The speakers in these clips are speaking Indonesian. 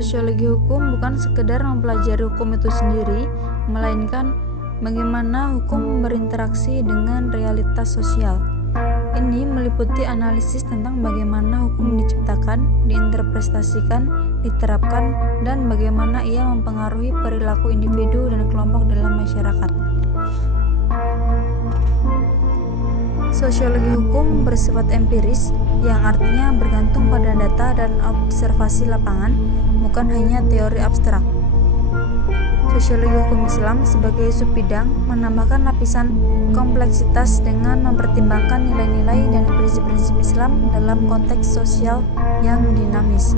Sosiologi hukum bukan sekedar mempelajari hukum itu sendiri, melainkan bagaimana hukum berinteraksi dengan realitas sosial. Ini meliputi analisis tentang bagaimana hukum diciptakan, diinterpretasikan, diterapkan, dan bagaimana ia mempengaruhi perilaku individu dan kelompok dalam masyarakat. Sosiologi hukum bersifat empiris, yang artinya bergantung pada data dan observasi lapangan, bukan hanya teori abstrak. Sosiologi hukum Islam sebagai subbidang menambahkan lapisan kompleksitas dengan mempertimbangkan nilai-nilai dan prinsip-prinsip Islam dalam konteks sosial yang dinamis.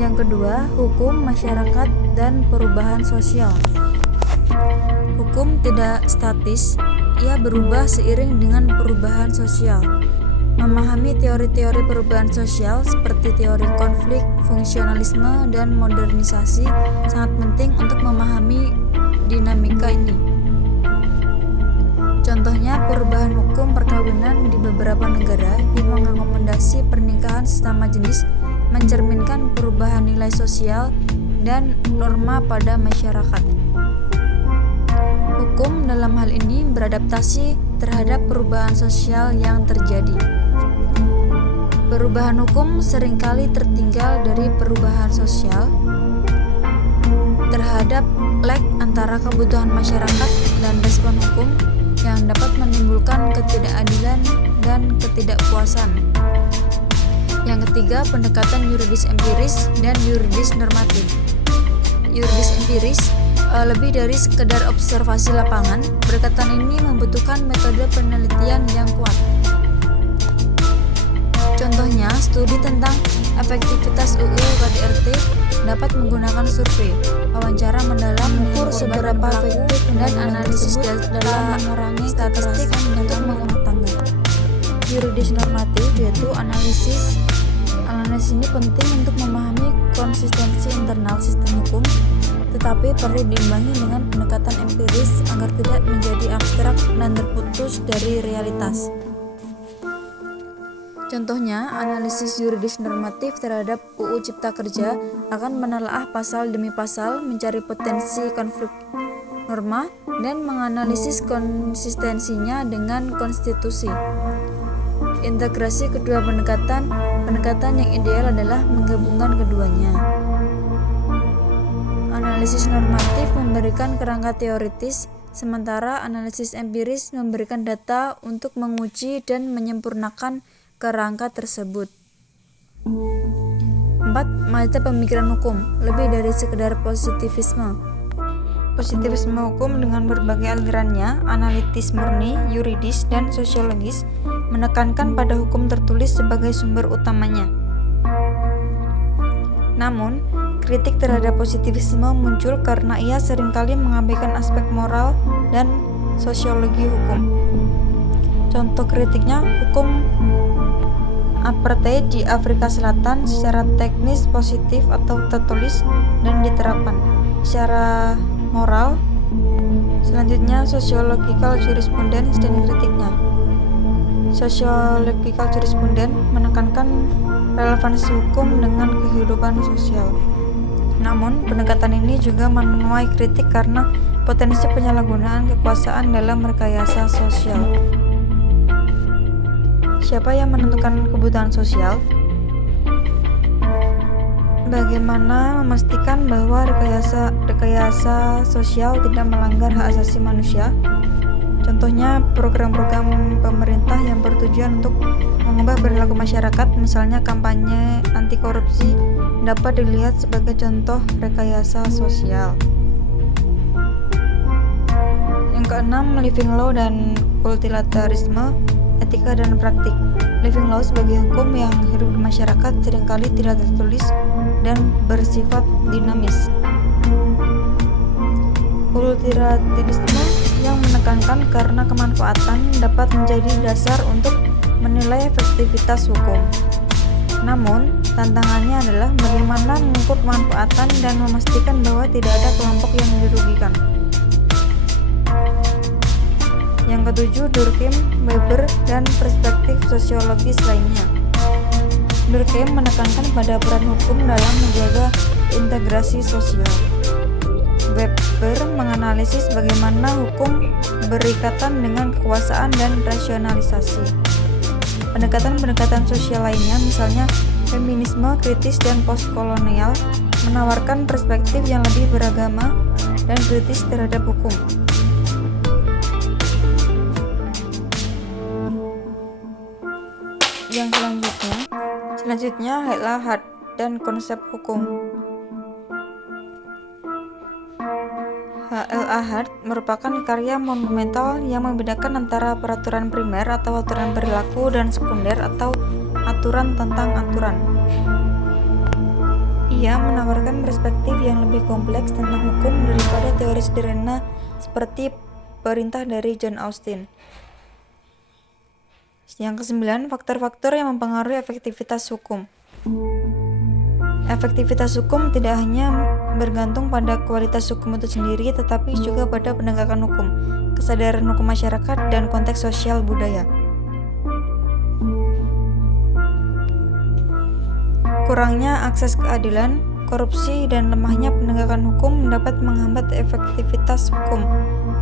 Yang kedua, hukum masyarakat dan perubahan sosial. Hukum tidak statis, ia berubah seiring dengan perubahan sosial. Memahami teori-teori perubahan sosial seperti teori konflik, fungsionalisme, dan modernisasi sangat penting untuk memahami dinamika ini. Contohnya, perubahan hukum perkawinan di beberapa negara yang mengakomodasi pernikahan sesama jenis mencerminkan perubahan nilai sosial dan norma pada masyarakat. Hukum dalam hal ini beradaptasi terhadap perubahan sosial yang terjadi. Perubahan hukum seringkali tertinggal dari perubahan sosial terhadap lag antara kebutuhan masyarakat dan respon hukum yang dapat menimbulkan ketidakadilan dan ketidakpuasan. Yang ketiga, pendekatan yuridis empiris dan yuridis normatif. Yuridis empiris lebih dari sekedar observasi lapangan. Pendekatan ini membutuhkan metode penelitian yang kuat. Contohnya, studi tentang efektivitas UU KDRT dapat menggunakan survei, wawancara mendalam, mengukur seberapa efektif dan analisis dalam mengurangi statistik untuk mengumumkan tangga. Yuridis normatif yaitu analisis ini penting untuk memahami konsistensi internal sistem hukum, tetapi perlu diimbangi dengan pendekatan empiris agar tidak menjadi abstrak dan terputus dari realitas. Contohnya, analisis yuridis normatif terhadap UU Cipta Kerja akan menelaah pasal demi pasal, mencari potensi konflik norma, dan menganalisis konsistensinya dengan konstitusi. Integrasi kedua pendekatan yang ideal adalah menggabungkan keduanya. Analisis normatif memberikan kerangka teoritis, sementara analisis empiris memberikan data untuk menguji dan menyempurnakan kerangka tersebut. 4. Metode pemikiran hukum lebih dari sekedar positivisme. Positivisme hukum dengan berbagai alirannya, analitis murni, yuridis, dan sosiologis, menekankan pada hukum tertulis sebagai sumber utamanya. Namun, kritik terhadap positivisme muncul karena ia seringkali mengabaikan aspek moral dan sosiologi hukum. Contoh kritiknya, hukum apartheid di Afrika Selatan secara teknis positif atau tertulis dan diterapkan secara moral. Selanjutnya, sociological jurisprudence dan kritiknya. Sociological jurisprudence menekankan relevansi hukum dengan kehidupan sosial. Namun, pendekatan ini juga menuai kritik karena potensi penyalahgunaan kekuasaan dalam rekayasa sosial. Siapa yang menentukan kebutuhan sosial? Bagaimana memastikan bahwa rekayasa sosial tidak melanggar hak asasi manusia? Contohnya, program-program pemerintah yang bertujuan untuk mengubah perilaku masyarakat, misalnya kampanye anti korupsi, dapat dilihat sebagai contoh rekayasa sosial. Yang keenam, living law dan multilateralisme, etika dan praktik. Living law sebagai hukum yang hidup di masyarakat seringkali tidak tertulis dan bersifat dinamis. Multilateralisme yang menekankan karena kemanfaatan dapat menjadi dasar untuk menilai efektivitas hukum. Namun, tantangannya adalah bagaimana mengukur kemanfaatan dan memastikan bahwa tidak ada kelompok yang dirugikan. Yang ketujuh, Durkheim, Weber, dan perspektif sosiologis lainnya. Durkheim menekankan pada peran hukum dalam menjaga integrasi sosial. Weber menganalisis bagaimana hukum berikatan dengan kekuasaan dan rasionalisasi. Pendekatan-pendekatan sosial lainnya, misalnya feminisme kritis dan postkolonial, menawarkan perspektif yang lebih beragama dan kritis terhadap hukum. Yang selanjutnya adalah Hart dan konsep hukum. H.L.A. Hart merupakan karya monumental yang membedakan antara peraturan primer atau aturan perilaku dan sekunder atau aturan tentang aturan. Ia menawarkan perspektif yang lebih kompleks tentang hukum daripada teori sederhana seperti perintah dari John Austin. Yang ke-9, faktor-faktor yang mempengaruhi efektivitas hukum. Efektivitas hukum tidak hanya bergantung pada kualitas hukum itu sendiri, tetapi juga pada penegakan hukum, kesadaran hukum masyarakat, dan konteks sosial budaya. Kurangnya akses keadilan, korupsi, dan lemahnya penegakan hukum dapat menghambat efektivitas hukum,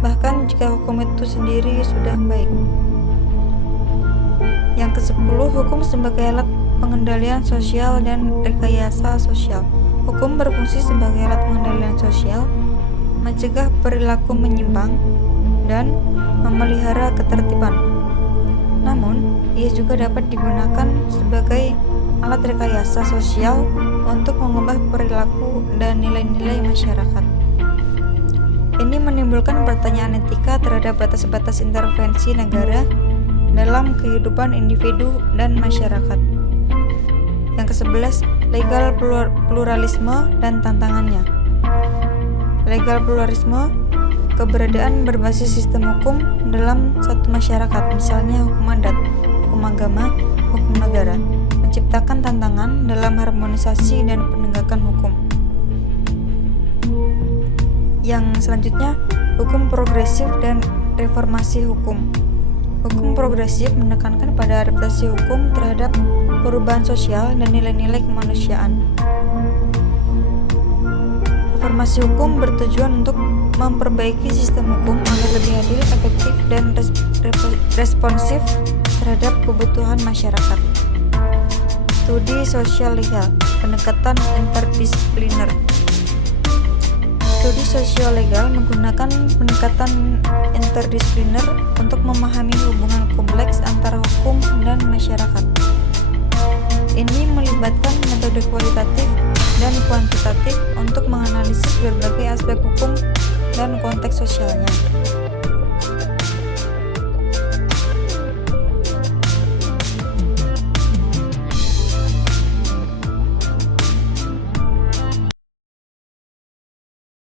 bahkan jika hukum itu sendiri sudah baik. Yang ke-10, hukum sebagai alat pengendalian sosial dan rekayasa sosial. Hukum berfungsi sebagai alat pengendalian sosial, mencegah perilaku menyimpang, dan memelihara ketertiban. Namun, ia juga dapat digunakan sebagai alat rekayasa sosial untuk mengubah perilaku dan nilai-nilai masyarakat. Ini menimbulkan pertanyaan etika terhadap batas-batas intervensi negara dalam kehidupan individu dan masyarakat. Yang ke-11, legal pluralisme dan tantangannya. Legal pluralisme, keberadaan berbasis sistem hukum dalam satu masyarakat, misalnya hukum adat, hukum agama, hukum negara, menciptakan tantangan dalam harmonisasi dan penegakan hukum. Yang selanjutnya, hukum progresif dan reformasi hukum. Hukum progresif menekankan pada adaptasi hukum terhadap perubahan sosial dan nilai-nilai kemanusiaan. Reformasi hukum bertujuan untuk memperbaiki sistem hukum agar lebih adil, efektif, dan responsif terhadap kebutuhan masyarakat. Studi sosial legal, pendekatan interdisipliner. Studi sosial legal menggunakan pendekatan interdisipliner untuk memahami hubungan kompleks antara hukum dan masyarakat. Ini melibatkan metode kualitatif dan kuantitatif untuk menganalisis berbagai aspek hukum dan konteks sosialnya.